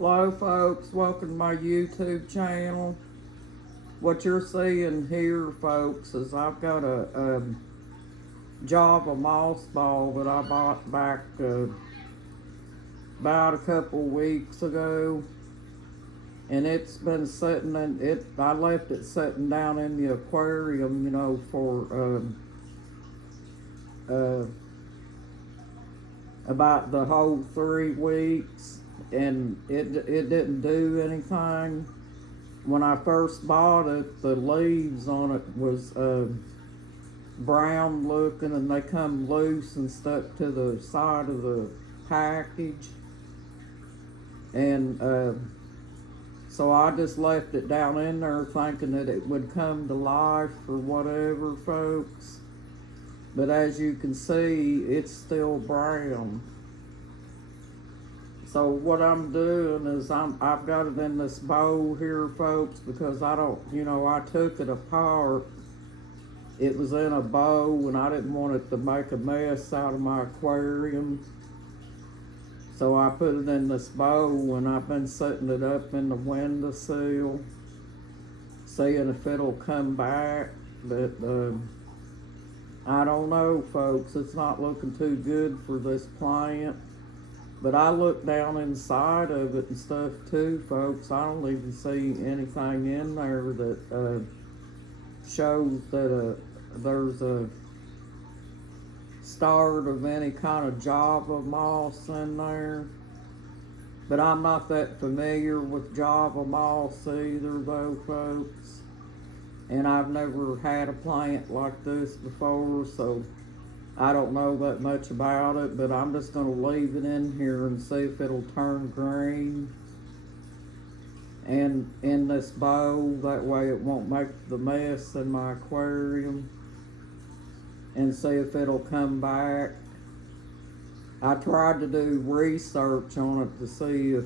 Hello folks, welcome to my YouTube channel. What you're seeing here folks is I've got a Java moss ball that I bought back about a couple weeks ago, and it's been sitting in it. I left it sitting down in the aquarium, for about the whole 3 weeks, and it didn't do anything. When I first bought it, the leaves on it was brown looking, and they come loose and stuck to the side of the package. And so I just left it down in there thinking that it would come to life or whatever, folks. But as you can see, it's still brown. So what I'm doing is I've got it in this bowl here, folks, because I took it apart. It was in a bowl, and I didn't want it to make a mess out of my aquarium. So I put it in this bowl, and I've been setting it up in the windowsill, seeing if it'll come back. But I don't know, folks. It's not looking too good for this plant. But I looked down inside of it and stuff too, folks. I don't even see anything in there that shows that there's a start of any kind of Java moss in there. But I'm not that familiar with Java moss either, though, folks. And I've never had a plant like this before, so I don't know that much about it. But I'm just going to leave it in here and see if it'll turn green. And in this bowl, that way it won't make the mess in my aquarium. And see if it'll come back. I tried to do research on it to see if,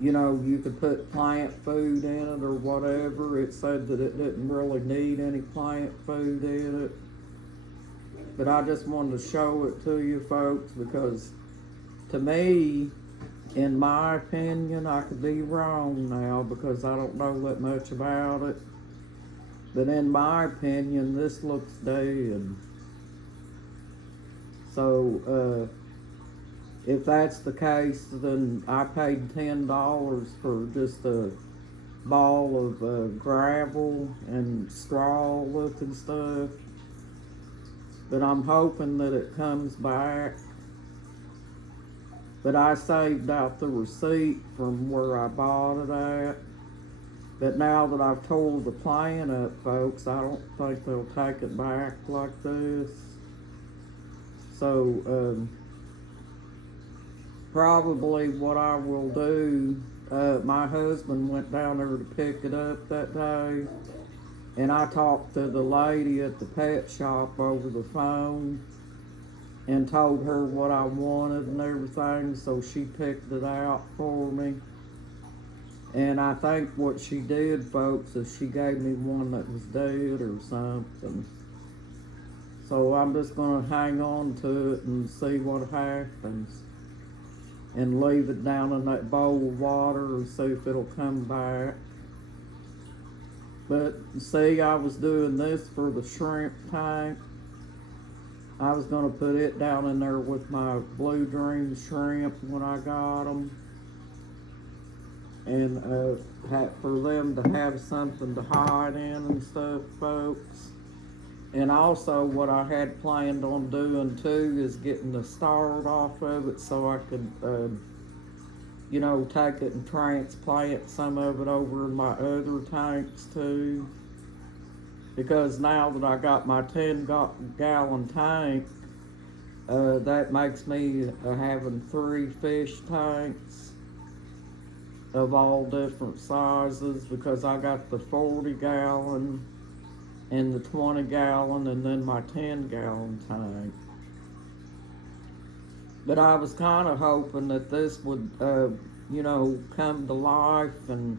you could put plant food in it or whatever. It said that it didn't really need any plant food in it. But I just wanted to show it to you folks, because to me, in my opinion, I could be wrong now because I don't know that much about it. But in my opinion, this looks dead. So if that's the case, then I paid $10 for just a ball of gravel and straw looking stuff. But I'm hoping that it comes back. But I saved out the receipt from where I bought it at. But now that I've tore the plant up, folks, I don't think they'll take it back like this. So probably what I will do, my husband went down there to pick it up that day. And I talked to the lady at the pet shop over the phone and told her what I wanted and everything, so she picked it out for me. And I think what she did, folks, is she gave me one that was dead or something. So I'm just going to hang on to it and see what happens. And leave it down in that bowl of water and see if it'll come back. But see, I was doing this for the shrimp tank. I was going to put it down in there with my Blue Dream shrimp when I got them. And for them to have something to hide in and stuff, folks. And also what I had planned on doing too is getting the start off of it so I could take it and transplant some of it over in my other tanks too. Because now that I got my 10-gallon tank, that makes me having 3 fish tanks of all different sizes, because I got the 40-gallon and the 20-gallon and then my 10-gallon tank. But I was kind of hoping that this would, come to life and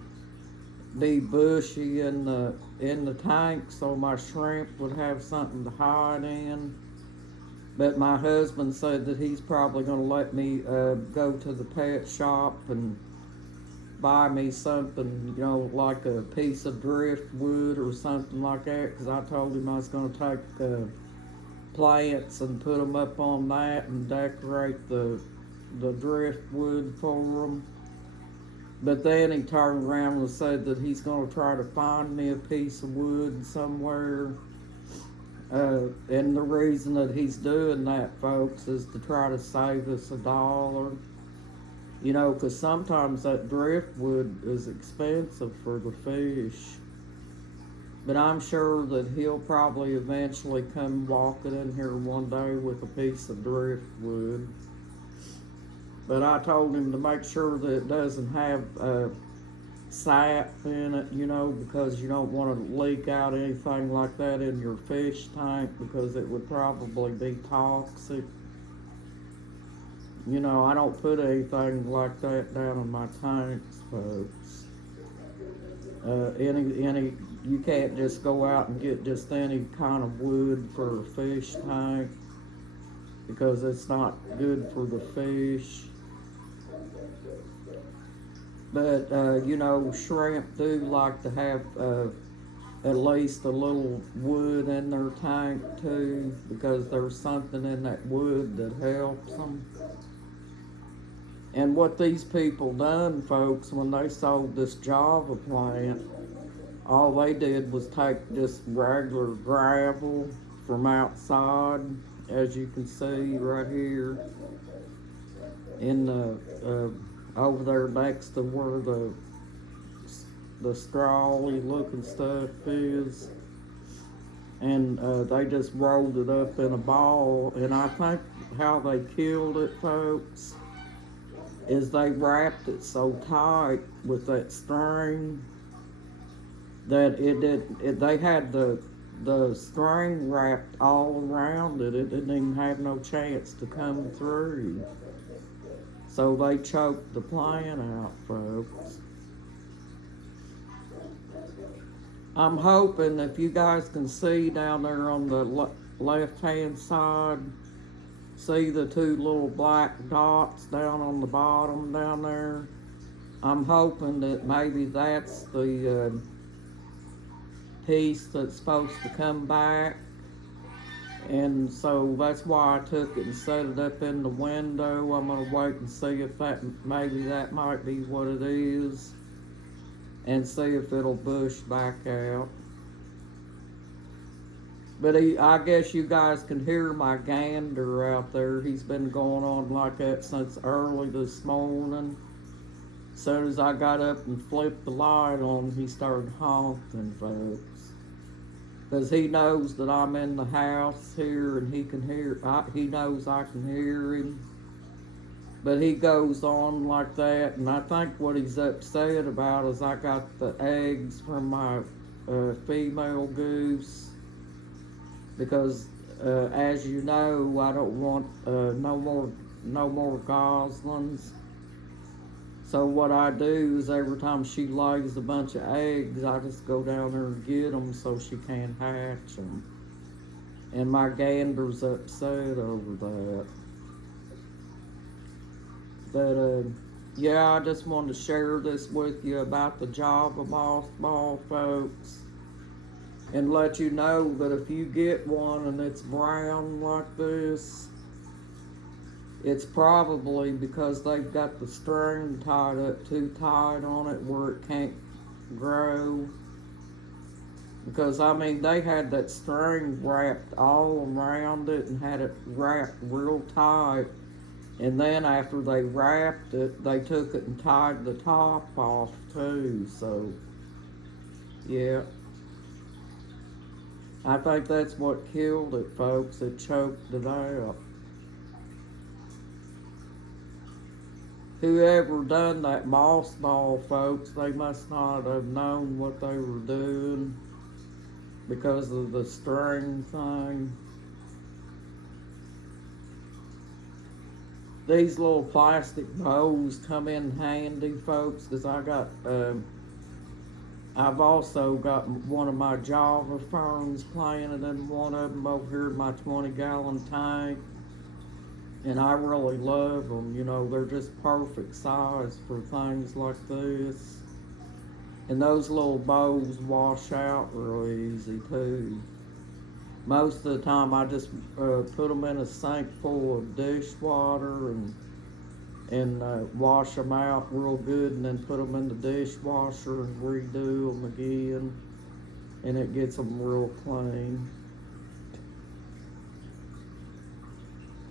be bushy in the tank so my shrimp would have something to hide in. But my husband said that he's probably going to let me go to the pet shop and buy me something, you know, like a piece of driftwood or something like that, because I told him I was going to take plants and put them up on that and decorate the driftwood for them. But then he turned around and said that he's going to try to find me a piece of wood somewhere. And the reason that he's doing that, folks, is to try to save us $1. You know, because sometimes that driftwood is expensive for the fish. But I'm sure that he'll probably eventually come walking in here one day with a piece of driftwood. But I told him to make sure that it doesn't have sap in it, you know, because you don't want to leak out anything like that in your fish tank, because it would probably be toxic. You know, I don't put anything like that down in my tanks, folks. You can't just go out and get just any kind of wood for a fish tank, because it's not good for the fish. But, you know, shrimp do like to have at least a little wood in their tank too, because there's something in that wood that helps them. And what these people done, folks, when they sold this Java plant, all they did was take just regular gravel from outside, as you can see right here, in the over there next to where the strawy looking stuff is, and they just rolled it up in a ball. And I think how they killed it, folks, is they wrapped it so tight with that string that they had the string wrapped all around it. It didn't even have no chance to come through. So they choked the plant out, folks. I'm hoping, if you guys can see down there on the left-hand side, see the two little black dots down on the bottom down there? I'm hoping that maybe that's the piece that's supposed to come back. And so that's why I took it and set it up in the window. I'm going to wait and see if maybe that might be what it is, and see if it'll bush back out. But I guess you guys can hear my gander out there. He's been going on like that since early this morning. As soon as I got up and flipped the light on, he started honking, folks. Because he knows that I'm in the house here, and he knows I can hear him. But he goes on like that, and I think what he's upset about is I got the eggs from my female goose. Because as you know, I don't want no more goslings. So what I do is every time she lays a bunch of eggs, I just go down there and get them so she can't hatch them. And my gander's upset over that. But yeah, I just wanted to share this with you about the Java mothball, folks, and let you know that if you get one and it's brown like this, it's probably because they've got the string tied up too tight on it where it can't grow. Because, I mean, they had that string wrapped all around it and had it wrapped real tight. And then after they wrapped it, they took it and tied the top off too. So, yeah. I think that's what killed it, folks. It choked it out. Whoever done that mothball, folks, they must not have known what they were doing because of the string thing. These little plastic bows come in handy, folks, because I got I've also got one of my Java ferns planted in one of them over here in my 20-gallon tank. And I really love them. You know, they're just perfect size for things like this. And those little bowls wash out real easy too. Most of the time, I just put them in a sink full of dishwater and wash them out real good, and then put them in the dishwasher and redo them again, and it gets them real clean.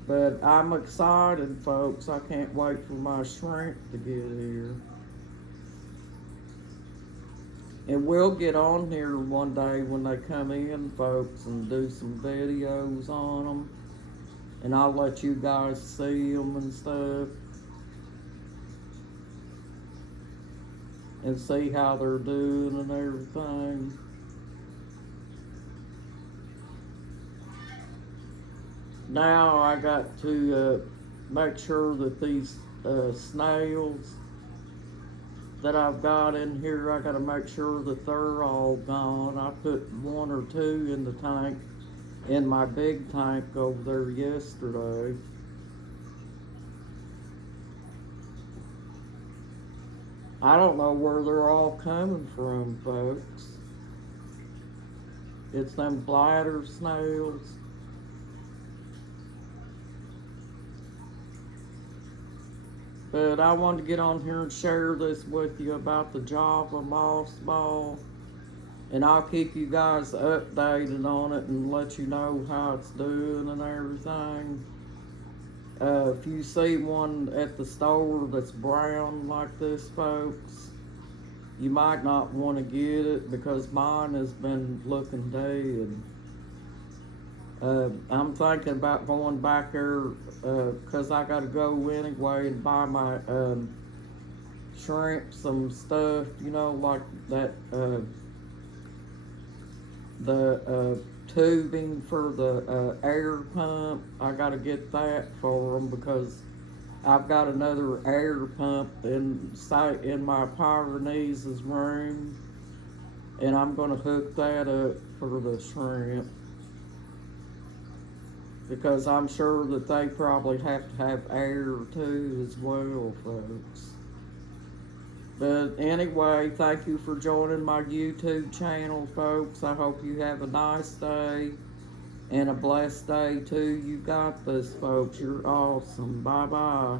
But I'm excited, folks. I can't wait for my shrimp to get here. And we'll get on here one day when they come in, folks, and do some videos on them. And I'll let you guys see them and stuff. And see how they're doing and everything. Now I got to make sure that these snails that I've got in here, I got to make sure that they're all gone. I put one or two in the tank, in my big tank over there yesterday. I don't know where they're all coming from, folks. It's them bladder snails. But I wanted to get on here and share this with you about the Java moss ball. And I'll keep you guys updated on it and let you know how it's doing and everything. If you see one at the store that's brown like this, folks, you might not want to get it because mine has been looking dead. I'm thinking about going back there because I got to go anyway and buy my shrimp some stuff, you know, like that, the tubing for the air pump. I got to get that for them because I've got another air pump in my Pyrenees' room, and I'm going to hook that up for the shrimp. Because I'm sure that they probably have to have air too as well, folks. But anyway, thank you for joining my YouTube channel, folks. I hope you have a nice day and a blessed day too. You got this, folks. You're awesome. Bye-bye.